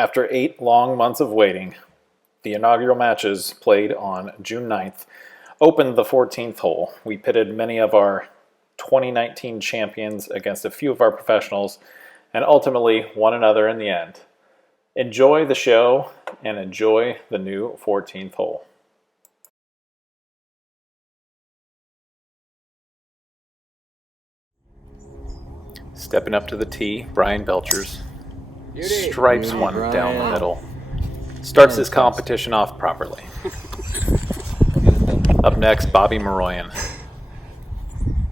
After 8 long months of waiting, the inaugural matches played on June 9th opened the 14th hole. We pitted many of our 2019 champions against a few of our professionals and ultimately one another in the end. Enjoy the show and enjoy the new 14th hole. Stepping up to the tee, Brian Belchers stripes one down the middle. Starts his competition off properly. Up next, Bobby Maroyan.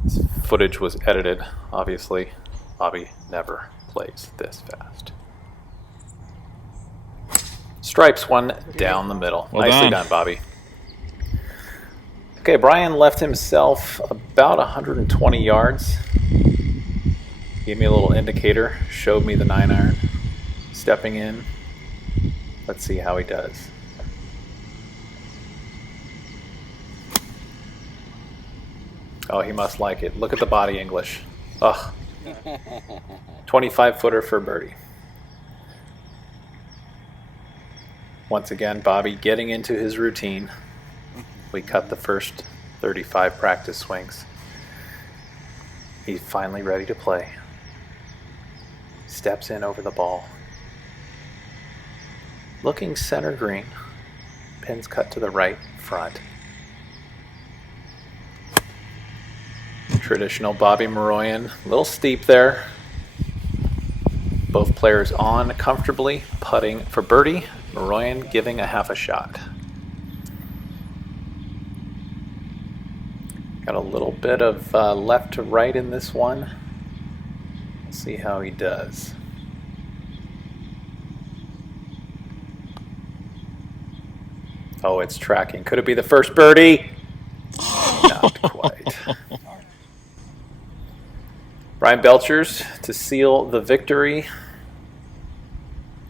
This footage was edited, obviously. Bobby never plays this fast. Stripes one down the middle. Well Nicely done, Bobby. Okay, Brian left himself about 120 yards. Gave me a little indicator, showed me the 9-iron. Stepping in. Let's see how he does. Oh, he must like it. Look at the body English. Ugh. 25-footer for birdie. Once again, Bobby getting into his routine. We cut the first 35 practice swings. He's finally ready to play. Steps in over the ball. Looking center green. Pins cut to the right front. Traditional Bobby Maroyan. A little steep there. Both players on comfortably, putting for birdie. Maroyan giving a half a shot. Got a little bit of left to right in this one. Let's see how he does. Oh, it's tracking. Could it be the first birdie? Not quite. Brian Belchers to seal the victory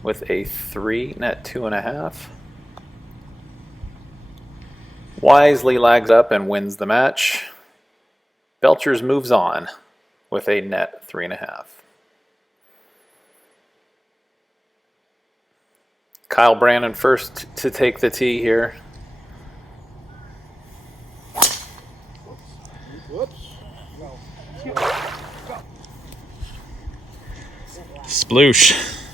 with a 3 net 2.5. Wisely lags up and wins the match. Belchers moves on with a net 3.5. Kyle Brannon first to take the tee here. Sploosh.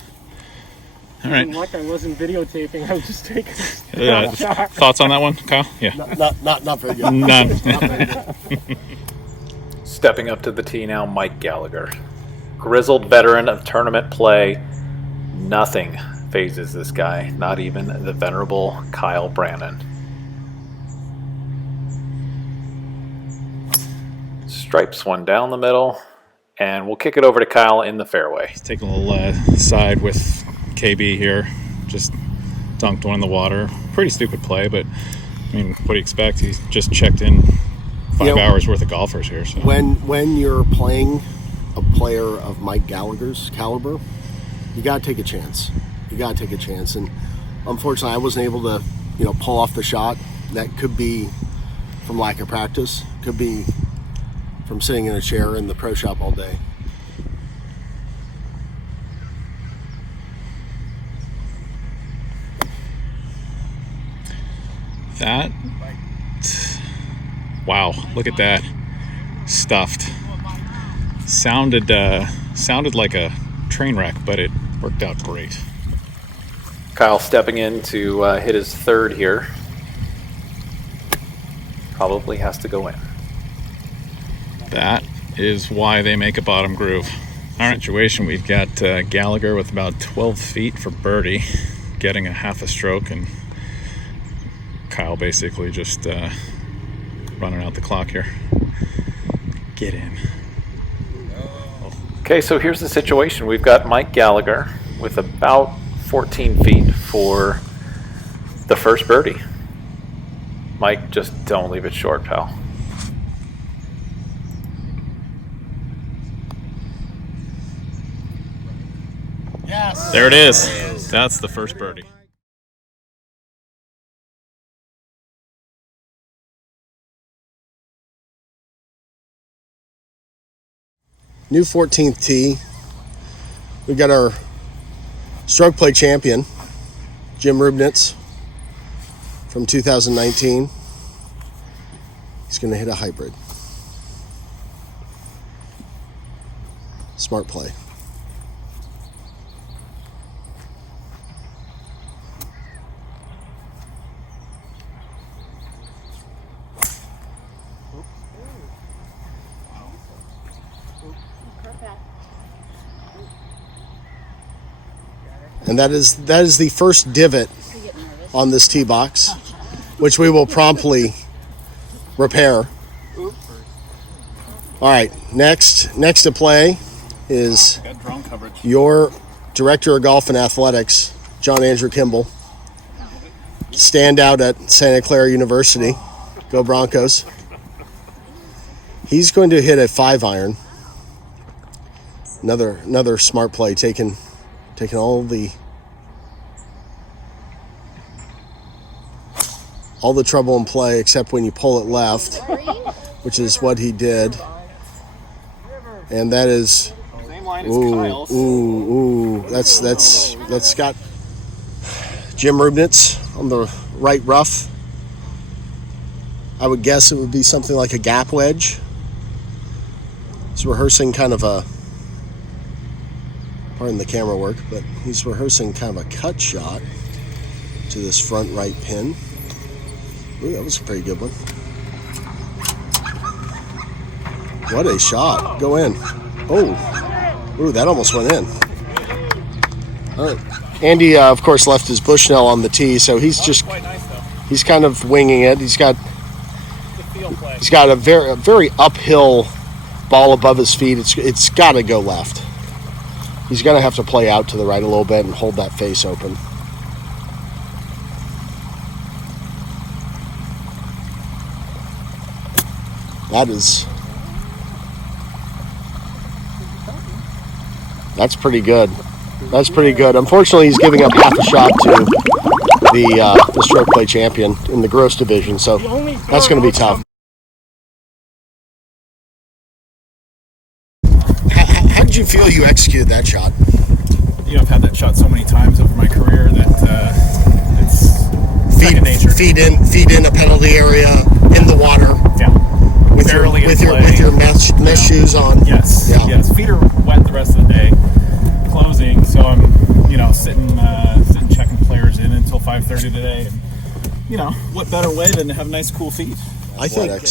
All right. Like I wasn't videotaping, I was just taking thoughts on that one, Kyle? Yeah. Not very good. None. Not very good. Stepping up to the tee now, Mike Gallagher. Grizzled veteran of tournament play. Nothing phases this guy, not even the venerable Kyle Brannon. Stripes one down the middle, and we'll kick it over to Kyle in the fairway. Let's take a little side with KB here. Just dunked one in the water. Pretty stupid play, but I mean, what do you expect? He's just checked in 5 hours worth of golfers here. So when you're playing a player of Mike Gallagher's caliber, you got to take a chance. And unfortunately, I wasn't able to, pull off the shot. That could be from lack of practice. Could be from sitting in a chair in the pro shop all day. that, wow, look at that, stuffed. Sounded like a train wreck, but it worked out great. Kyle stepping in to hit his third here. Probably has to go in. That is why they make a bottom groove. All right, situation, we've got Gallagher with about 12 feet for birdie, getting a half a stroke, and Kyle basically just running out the clock here. Get in. Okay, so here's the situation. We've got Mike Gallagher with about 14 feet for the first birdie. Mike, just don't leave it short, pal. Yes. There it is. That's the first birdie. New 14th tee. We got our stroke play champion, Jim Rubnitz, from 2019. He's going to hit a hybrid. Smart play. And that is the first divot on this tee box, which we will promptly repair. All right, next to play is your director of golf and athletics, John Andrew Kimball, standout at Santa Clara University. Go Broncos. He's going to hit a 5-iron. Another smart play, taking all the trouble in play except when you pull it left, which is what he did. And that is that's got Jim Rubnitz on the right rough. I would guess it would be something like a gap wedge. He's rehearsing kind of a, pardon the camera work, but he's rehearsing kind of a cut shot to this front right pin. Ooh, that was a pretty good one. What a shot. Go in. Oh. Ooh, that almost went in. All right. Andy, of course, left his Bushnell on the tee, so he's kind of winging it. He's got a very uphill ball above his feet. It's got to go left. He's going to have to play out to the right a little bit and hold that face open. That's pretty good. That's pretty good. Unfortunately, he's giving up half a shot to the stroke play champion in the gross division, so that's going to be tough. How did you feel you executed that shot? You know, I've had that shot so many times over my career that it's second nature. Feed in a penalty area in the water. Yeah. With your mesh shoes on. Yes. Yeah. Yes. Feet are wet the rest of the day. Closing, so I'm, sitting checking players in until 5:30 today, and what better way than to have nice cool feet? I think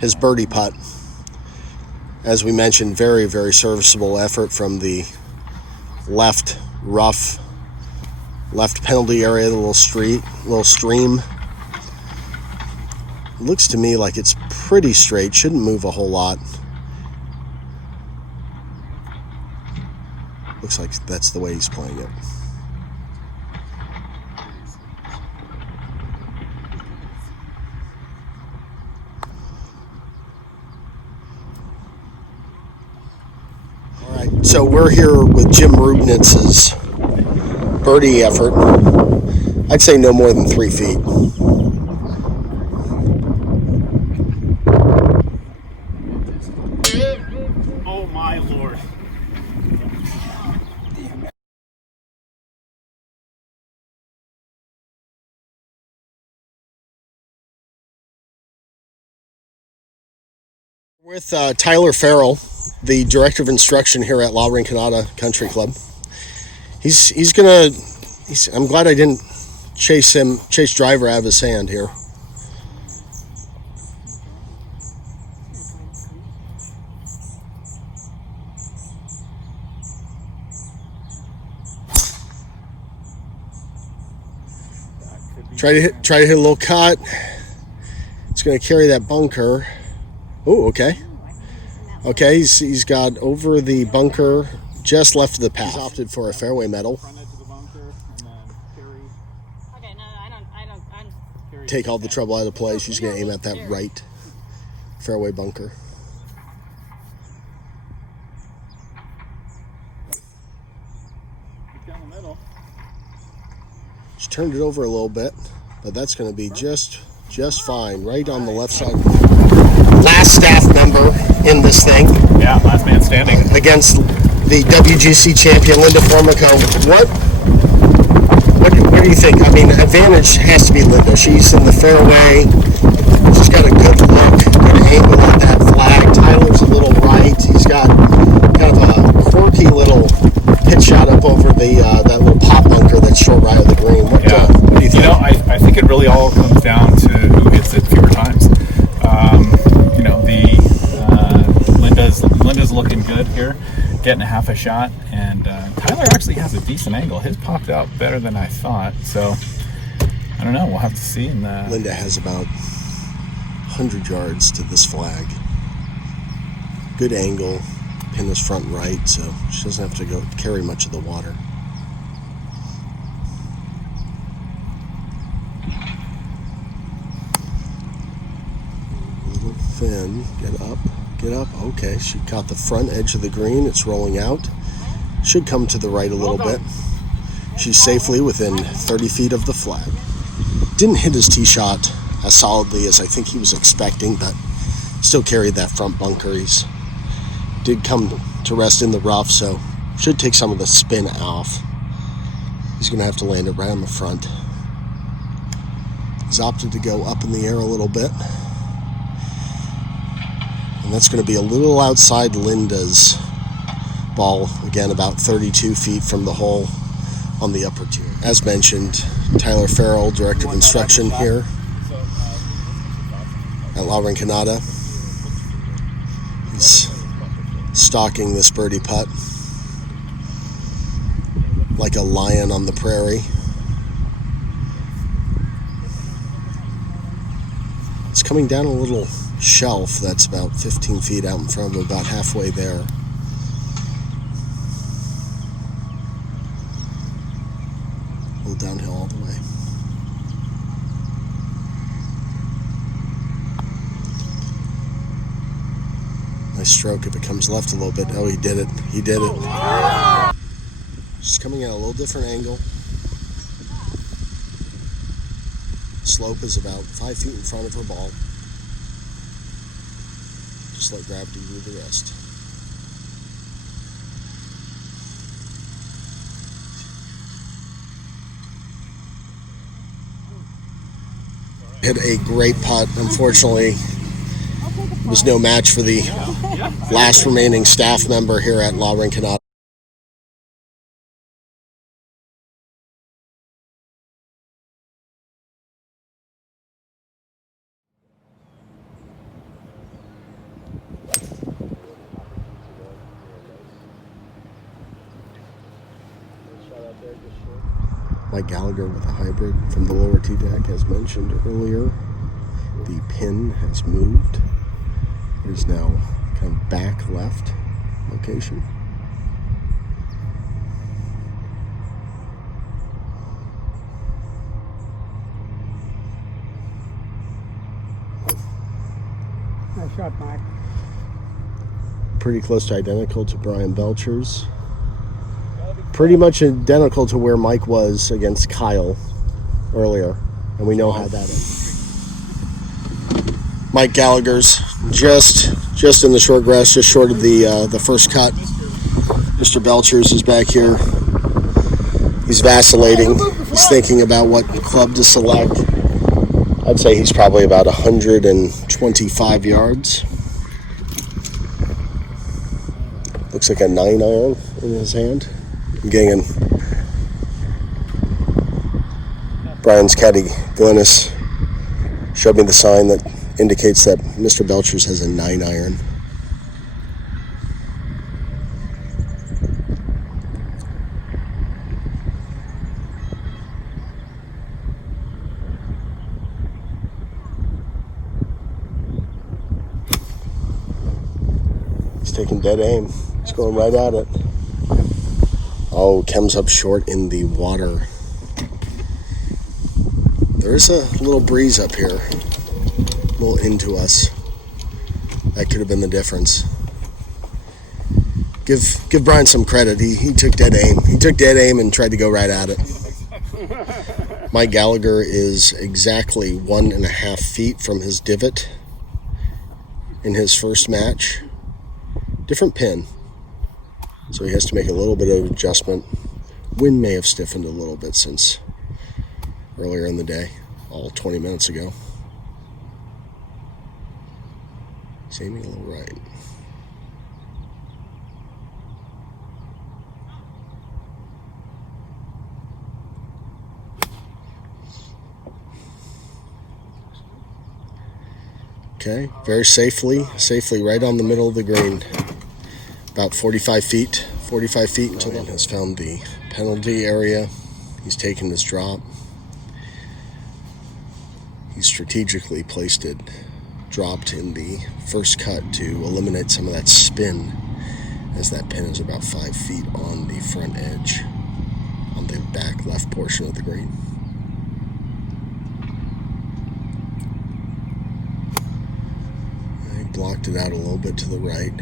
his birdie putt, as we mentioned, very, very serviceable effort from the left rough, left penalty area, the little stream. Looks to me like it's pretty straight, shouldn't move a whole lot. Looks like that's the way he's playing it. All right, so we're here with Jim Rubnitz's birdie effort. I'd say no more than 3 feet. Oh my Lord. With Tyler Farrell, the director of instruction here at La Rinconada Country Club. I'm glad I didn't chase driver out of his hand here. Try to hit a little cut. It's going to carry that bunker. Oh, okay. Okay, he's got over the bunker, just left of the path. He's opted for a fairway medal. Take all the trouble out of play. She's going to aim at that right fairway bunker. She turned it over a little bit, but that's going to be just fine. Right on the left side. Last staff member in this thing. Yeah, last man standing. Against the WGC champion, Linda Formico. What do you think? I mean, advantage has to be Linda. She's in the fairway. She's got a good look, good angle at that flag. Tyler's a little right. He's got kind of a quirky little pitch shot up over that little pop bunker that's short right of the green. What do you think? I think it really all comes down to who hits it fewer times. Linda's looking good here, getting a half a shot, and Tyler actually has a decent angle. His popped out better than I thought, so I don't know. We'll have to see. Linda has about 100 yards to this flag. Good angle. Pin is front right, so she doesn't have to go carry much of the water. Little fin, get up. Okay, she caught the front edge of the green. It's rolling out. Should come to the right a little bit. She's safely within 30 feet of the flag. Didn't hit his tee shot as solidly as I think he was expecting, but still carried that front bunker. He's did come to rest in the rough, so should take some of the spin off. He's going to have to land it right on the front. He's opted to go up in the air a little bit. And that's going to be a little outside Linda's ball. Again, about 32 feet from the hole on the upper tier. As mentioned, Tyler Farrell, Director of Instruction here at La Rinconada. He's stalking this birdie putt like a lion on the prairie. It's coming down a little shelf that's about 15 feet out in front of him, about halfway there. A little downhill all the way. Nice stroke if it comes left a little bit. Oh, he did it. He did it. She's coming at a little different angle. Slope is about 5 feet in front of her ball. Just let gravity do the rest. Hit a great putt. Unfortunately, was no match for the last remaining staff member here at La Rinconada. Mike Gallagher with a hybrid from the lower tee deck, as mentioned earlier. The pin has moved. It is now kind of back left location. Nice shot, Mike. Pretty close to identical to Brian Belcher's. Pretty much identical to where Mike was against Kyle earlier, and we know how that is. Mike Gallagher's just in the short grass, just short of the first cut. Mr. Belcher's is back here. He's vacillating. He's thinking about what club to select. I'd say he's probably about 125 yards. Looks like a 9-iron in his hand. I'm getting Brian's caddy, Glennis, showed me the sign that indicates that Mr. Belcher's has a 9-iron. He's taking dead aim. He's going right at it. Oh, comes up short in the water. There is a little breeze up here, a little into us. That could have been the difference. Give Brian some credit. He took dead aim. He took dead aim and tried to go right at it. Mike Gallagher is exactly 1.5 feet from his divot in his first match. Different pin. So he has to make a little bit of adjustment. Wind may have stiffened a little bit since earlier in the day, all 20 minutes ago. He's aiming a little right. Okay, very safely right on the middle of the green. About 45 feet until then. Has found the penalty area. He's taken his drop. He's strategically placed it, dropped in the first cut to eliminate some of that spin, as that pin is about 5 feet on the front edge, on the back left portion of the green. Blocked it out a little bit to the right.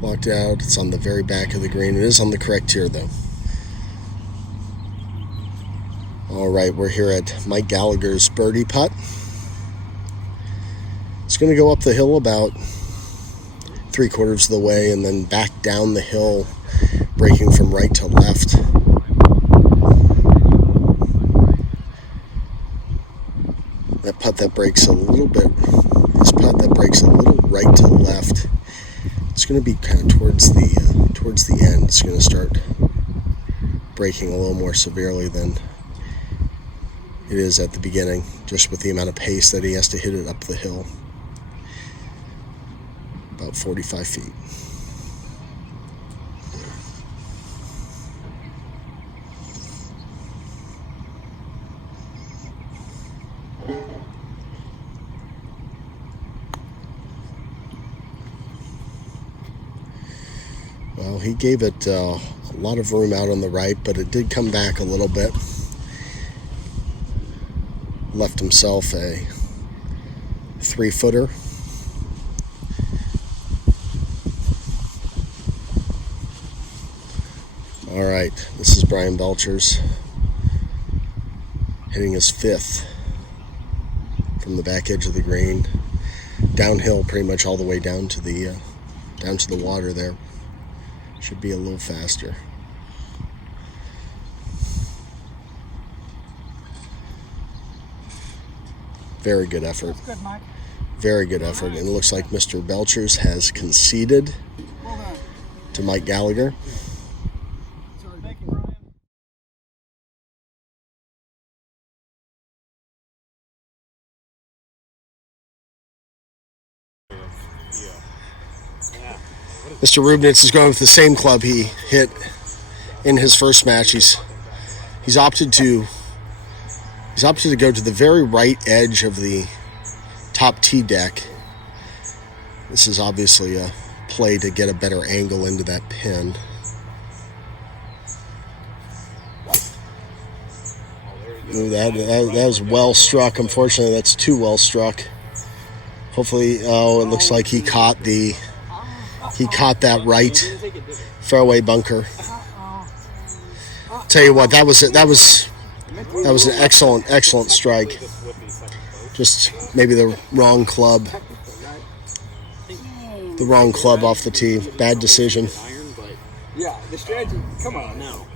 Blocked out. It's on the very back of the green. It is on the correct tier, though. All right, we're here at Mike Gallagher's birdie putt. It's going to go up the hill about 3/4 of the way and then back down the hill, breaking from right to left. That putt that breaks a little bit. This putt that breaks a little right to left. It's going to be kind of towards the end. It's going to start breaking a little more severely than it is at the beginning, just with the amount of pace that he has to hit it up the hill. About 45 feet. Well, he gave it a lot of room out on the right, but it did come back a little bit. Left himself a 3-footer. All right, this is Brian Belcher's hitting his 5th from the back edge of the green, downhill pretty much all the way down to the water there. Should be a little faster. Very good effort. Good, Mike. Very good effort. And it looks like Mr. Belcher's has conceded to Mike Gallagher. Thank you, Brian. Mr. Rubnitz is going with the same club he hit in his first match. He's opted to go to the very right edge of the top tee deck. This is obviously a play to get a better angle into that pin. Ooh, that was well struck. Unfortunately, that's too well struck. Hopefully, it looks like he caught that right fairway bunker. Tell you what, that was an excellent strike. Just maybe the wrong club off the tee. Bad decision. Yeah, the strategy. Come on now.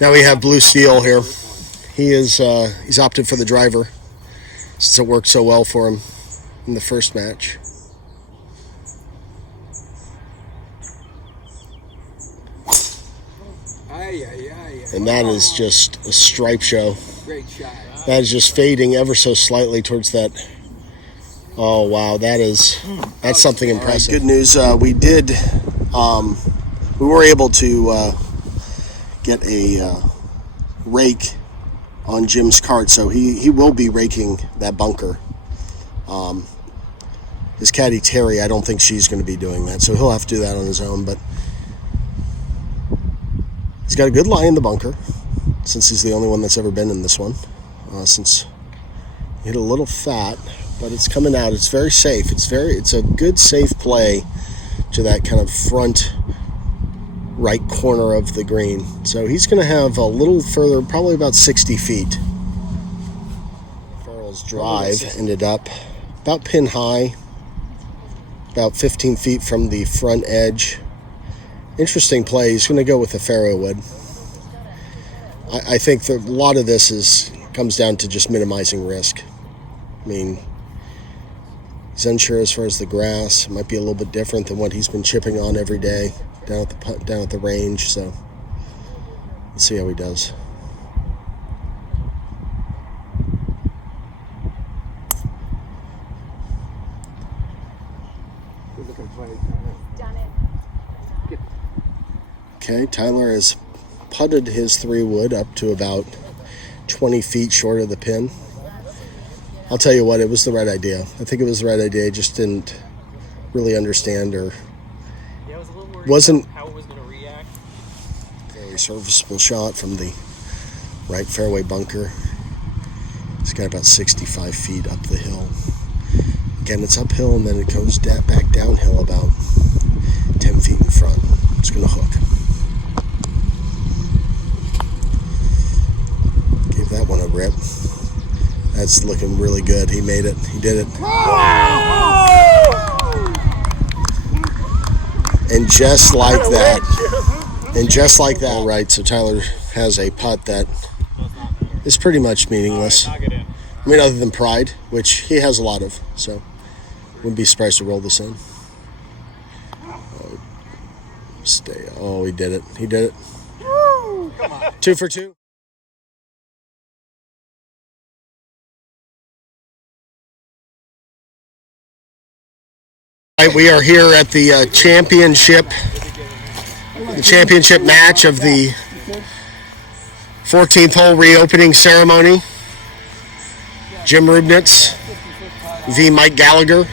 Now we have Blue Steel here. He's opted for the driver since it worked so well for him in the first match. And that is just a stripe show. Great shot. That is just fading ever so slightly towards that. Oh wow, that's something impressive. Good news. We were able to get a rake on Jim's cart, so he will be raking that bunker. His caddy Terry, I don't think she's going to be doing that, so he'll have to do that on his own. But he's got a good lie in the bunker, since he's the only one that's ever been in this one. Since he hit a little fat, but it's coming out. It's very safe. It's a good safe play to that kind of front right corner of the green. So he's going to have a little further, probably about 60 feet. Farrell's drive ended up about pin high, about 15 feet from the front edge. Interesting play. He's going to go with the fairway wood. I think that a lot of this comes down to just minimizing risk. I mean, he's unsure as far as the grass. It might be a little bit different than what he's been chipping on every day down at the range. So let's see how he does. Okay, Tyler has putted his 3-wood up to about 20 feet short of the pin. I'll tell you what, it was the right idea. I think it was the right idea. I just didn't really understand or wasn't how it was going to react. Very serviceable shot from the right fairway bunker. It's got about 65 feet up the hill. Again, it's uphill and then it goes back downhill about 10 feet in front. It's going to hook. Gave that one a rip. That's looking really good. He made it. He did it. And just like that, all right, so Tyler has a putt that is pretty much meaningless. I mean, other than pride, which he has a lot of, so wouldn't be surprised to roll this in. Oh, he did it. He did it. 2 for 2. We are here at the championship match of the 14th hole reopening ceremony. Jim Rubnitz v. Mike Gallagher.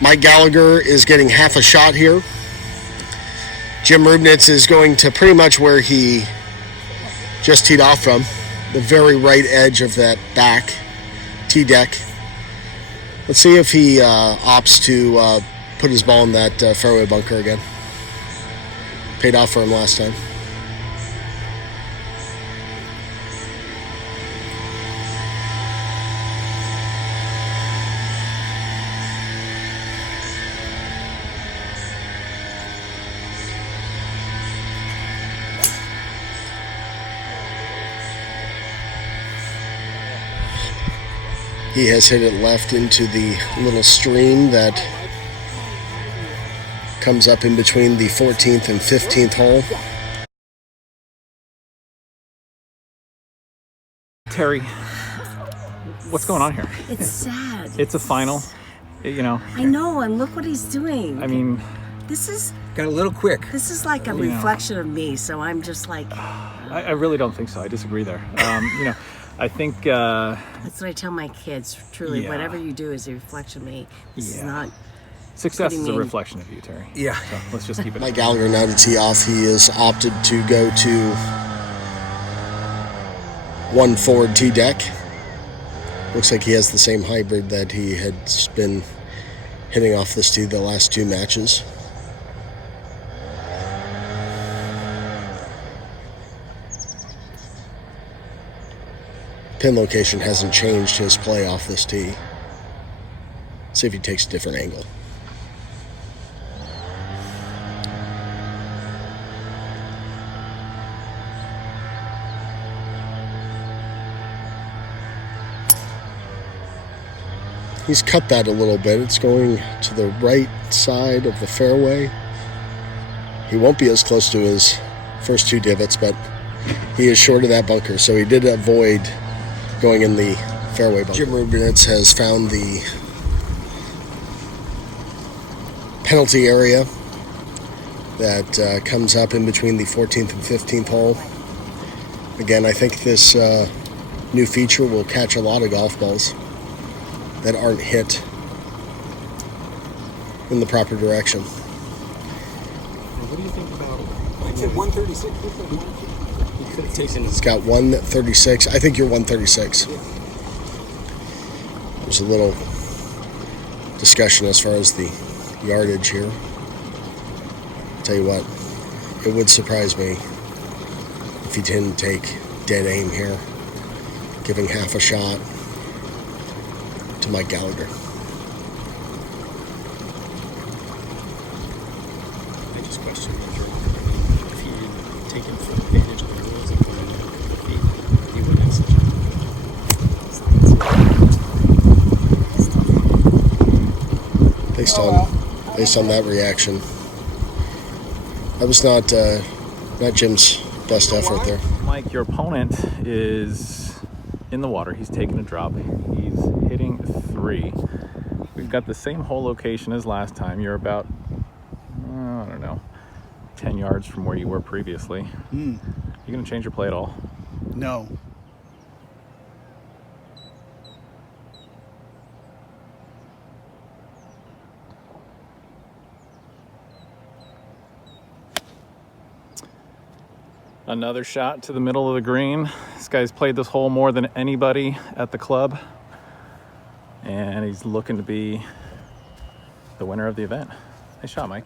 Mike Gallagher is getting half a shot here. Jim Rubnitz is going to pretty much where he just teed off from, the very right edge of that back tee deck. Let's see if he opts to put his ball in that fairway bunker again. Paid off for him last time. He has hit it left into the little stream that comes up in between the 14th and 15th hole. Terry, what's going on here? It's sad. It's a final, you know. I know, and look what he's doing. I mean, this is Got a little quick. this is like a reflection of me. So I'm just like, I really don't think so. I disagree there. You know, I think that's what I tell my kids. Truly, Yeah. whatever you do is a reflection of me. This is Yeah. not. success is a mean? reflection of you, Terry. Yeah. So let's just keep it. Mike Gallagher now to tee off. He has opted to go to one forward tee deck. Looks like he has the same hybrid that he had been hitting off this tee the last 2 matches. Pin location hasn't changed his play off this tee. See if he takes a different angle. He's cut that a little bit. It's going to the right side of the fairway. He won't be as close to his first 2 divots, but he is short of that bunker, so he did avoid going in the fairway bunker. Jim Rubinitz has found the penalty area that comes up in between the 14th and 15th hole. Again, I think this new feature will catch a lot of golf balls that aren't hit in the proper direction. What do you think about it? I said 136. He could have taken It's got 136. I think you're 136. There's a little discussion as far as the yardage here. Tell you what, it would surprise me if he didn't take dead aim here, giving half a shot to Mike Gallagher. this question when you're, if you had taken full advantage of the rules and put it in feet, you wouldn't have such a Based on that reaction, that was not Jim's best effort there. Mike, your opponent is in the water. He's taking a drop. He's hitting 3. We've got the same hole location as last time. You're about, I don't know, 10 yards from where you were previously. You gonna change your play at all? No. Another shot to the middle of the green. This guy's played this hole more than anybody at the club, and he's looking to be the winner of the event. Nice shot, Mike.